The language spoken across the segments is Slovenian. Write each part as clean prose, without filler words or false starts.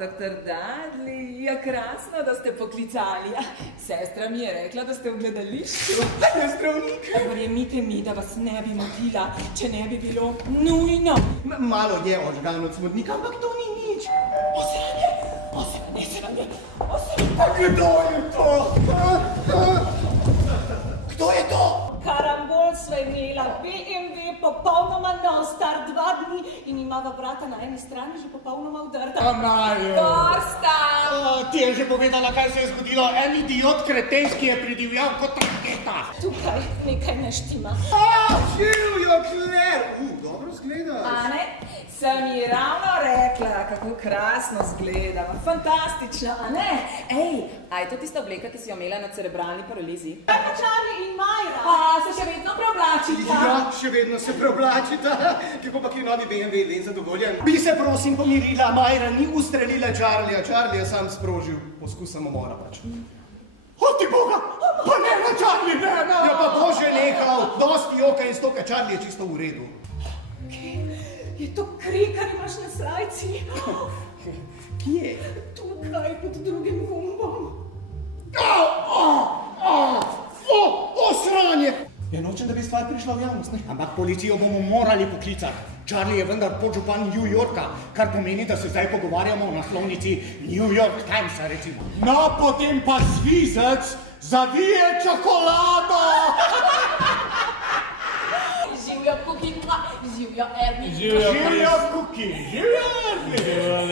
Doktor Dudley, ja krasno, da ste poklicali. Sestra mi je rekla, da ste v gledališču. Zdravnik. Verjemite mi, da vas ne bi motila, če ne bi bilo nujno. Malo je odžgan od smodnika, ampak to ni nič. Osranje. Pa kdo je to? Kdo je to? Karambol sva imela, BMW, popolnoma nov, star 2 dni in imava vrata na eni strani že popolnoma vdrta. Amajo! Gorsta! Ti je že povedala, kaj se je zgodilo. En idiot kretenski je pridivjal kot raketa. Tukaj nekaj ne štima. Živjo, Kler! Dobro zgleda. Ane, sem ji ravno rekla, kako krasno zgleda. Fantastično, a ne? Ej, a je to tista obleka, ki si jo imela na cerebralni paralizi? Kaj pa Charlie in Majra? Se še vedno preoblačita? Ja, še vedno se preoblačita. Kako pa ki novi BMW, len zadovoljen? Bi se prosim pomirila, Majra ni ustrelila Charlija. Charlie je sam sprožil poskus samomora pač. O ti Boga! Pa ne na Charlie, ne! Ja pa Bože nehal, dosti joka in stoka, Charlie je čisto v redu. Je to kri, kar imaš na srajci? Kje? Tukaj, pod drugim gumbom. Sranje! Ja, nočem, da bi stvar prišla v javnost, ne? Ampak policijo bomo morali poklicati. Charlie je vendar podžupan New Yorka, kar pomeni, da se zdaj pogovarjamo o naslovnici New York Timesa, recimo. No, potem pa zvizec zavije čokolado! Živjo kukinka, živjo Erni. Živjo kuki, živjo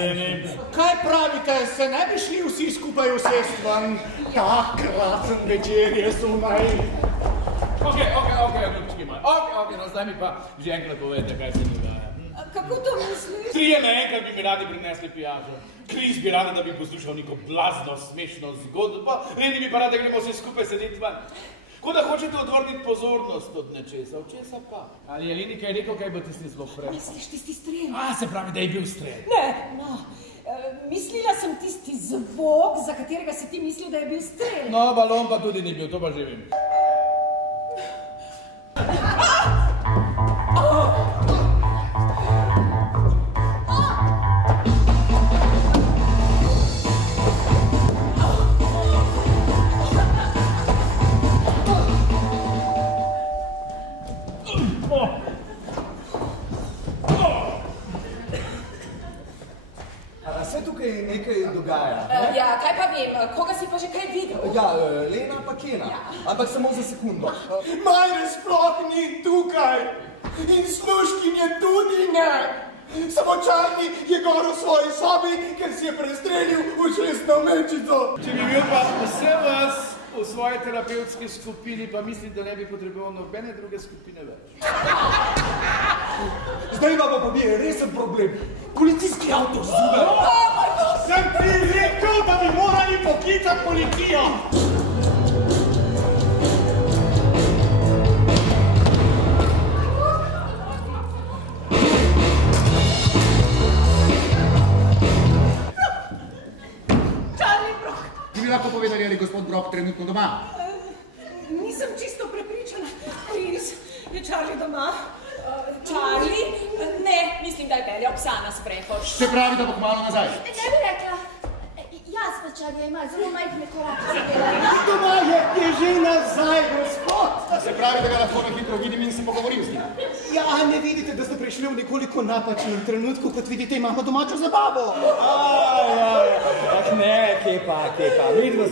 Erni. Kaj pravite, se ne bi šli vsi skupaj usesti van? Tak krasen večer je sumaj. Ok, no zdaj mi pa že enkrat povejte, kaj se dogaja. Kako to misliš? Trije naenkrat bi mi radi prinesli pijačo. Kris bi rada, da bi poslušal neko blazno, smešno zgodbo, Leni bi pa rada, da gremo vse skupaj sedeti van. Ko da hočete odvrniti pozornost od nečesa, od česa pa? Ali je Leni kaj rekel, kaj bo tisti zelo prej? Misliš tisti strel? Se pravi, da je bil strel. Ne, no. Mislila sem tisti zvok, za katerega si ti mislil, da je bil strel. No, balon pa tudi ni bil, to pa že vem. Se tukaj nekaj dogaja? Ja, kaj pa vem, koga si pa že kaj videl? Ja, Lena pa Kena, ampak samo za sekundo. Majre sploh ni tukaj in služkinje tudi ne. Samo Charlie je gor v svoji sobi, ker si je prestrelil v šestno mečico. Če bi bil pa vse vas v svoji terapevtski skupini, pa mislim, da ne bi potreboval nobene druge skupine več. Zdaj imamo pa bi resen problem. Policijski avto zunaj. Sem ti rekel, da bi morali poklicati policijo. Charlie Brock. Bi mi lahko povedali, ali gospod Brock trenutno doma? Nisem čisto prepričana. Kris, je Charlie doma? Charlie? Ne, mislim, da je peljal psa na sprehod. Se pravi, da bo kmalu nazaj. Ne bi rekla. Jaz pa Charlie ima zelo majhne korake za delanje. Doma je že nazaj, gospod. Se pravi, da ga lahko na hitro vidim in se pogovorim z njim. Ja, ne vidite, da ste prišli v nekoliko napačnem trenutku, kot vidite, imamo domačo zabavo. Ne, kje pa. Vidno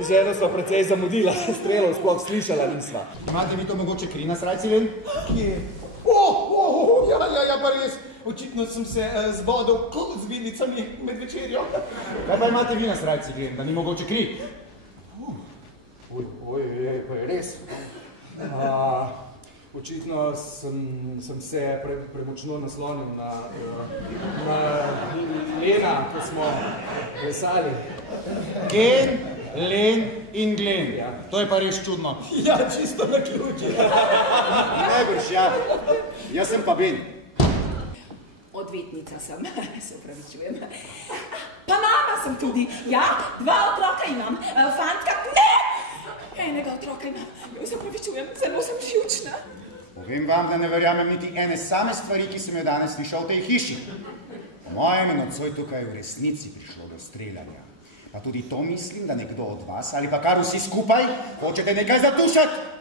z eno sva precej zamudila, strelov sploh slišala nisva. Imate vi to mogoče kri na srajci, Len? Kje? Ja, pa res. Očitno sem se zbodel z vidnicami med večerjo. Kaj pa imate vi na srajci, Glen, da ni mogoče kri? Pa je res. Očitno sem se premočno naslonil na Lena, ko smo plesali. Gen, Len in Glen. To je pa res čudno. Ja, čisto na ključe. Najbrž, ja. Jaz sem pa Ben. Odvetnica sem, se upravičujem. Pa mama sem tudi. Ja, 2 otroka imam. Fantka, ne! Enega otroka imam. Se upravičujem, zelo sem mojem in nocoj tukaj v resnici prišlo do streljanja. Pa tudi to mislim, da nekdo od vas, ali pa kar vsi skupaj, hočete nekaj zatušati.